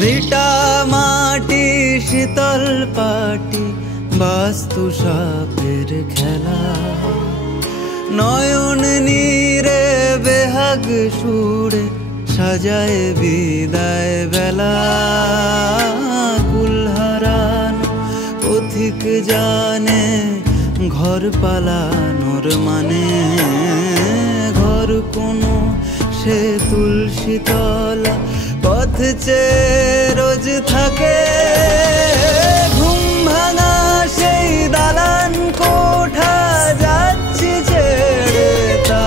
ভিটা মাটি শীতল পাটি বাস্তু সাপের খেলা, নয়ন নীরে বেহাগ সুরে সাজায় বিদায় বেলা। কুল হারানো পথিক জানে ঘর পালানোর মানে, ঘর কোনো সে তুলসী তলা পথ চেয়ে রোজ থাকে। ঘুম ভাঙা সেই দালান কোঠা যাচ্ছি ছেড়ে তা,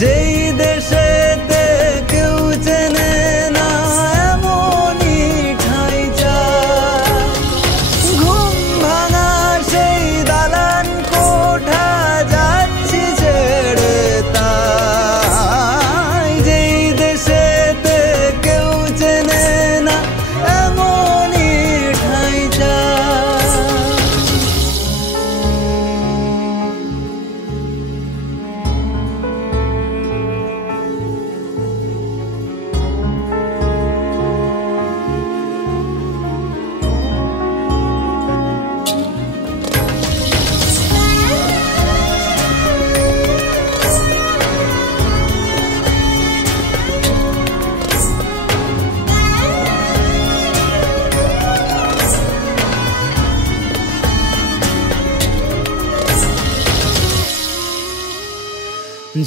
যেই দেশেতে কেউ চেনে না এমনই ঠাঁই যা। ঘুম ভাঙা সেই দালান কোঠা যাচ্ছি ছেড়ে তা, যেই দেশেতে কেউ চেনে না এমনই ঠাঁই যা।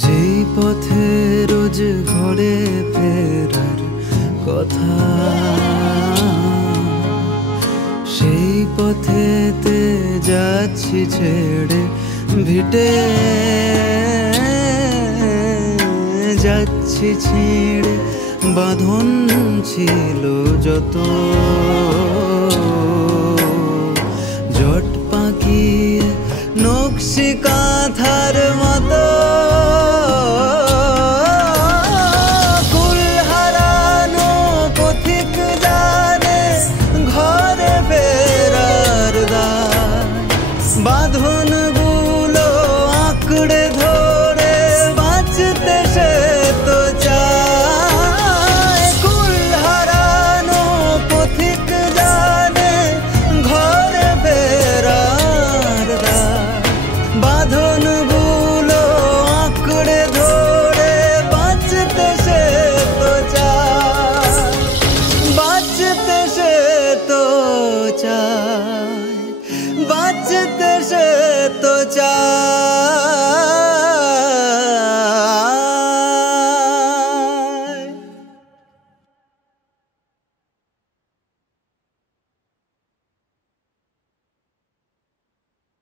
যেই পথে রোজ ঘরে ফেরার কথা, সেই পথেতে যাচ্ছি ছেড়ে ভিটে, যাচ্ছি ছিঁড়ে বাঁধন ছিল যত। জট পাকিয়ে নকশি কাঁথার মতো, কুল হারানো পথিক জানে ঘরে